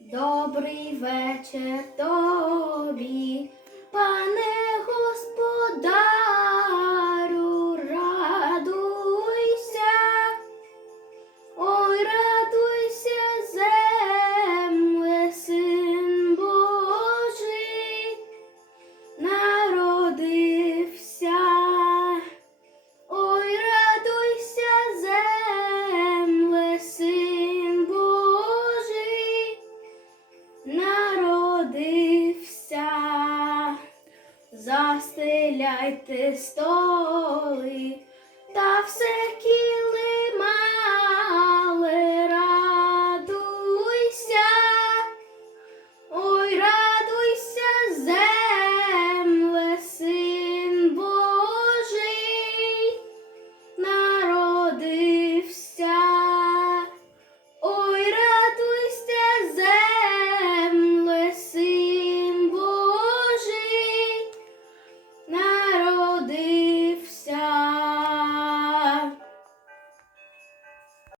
Добрий вечір народився. Застеляйте столи та все кі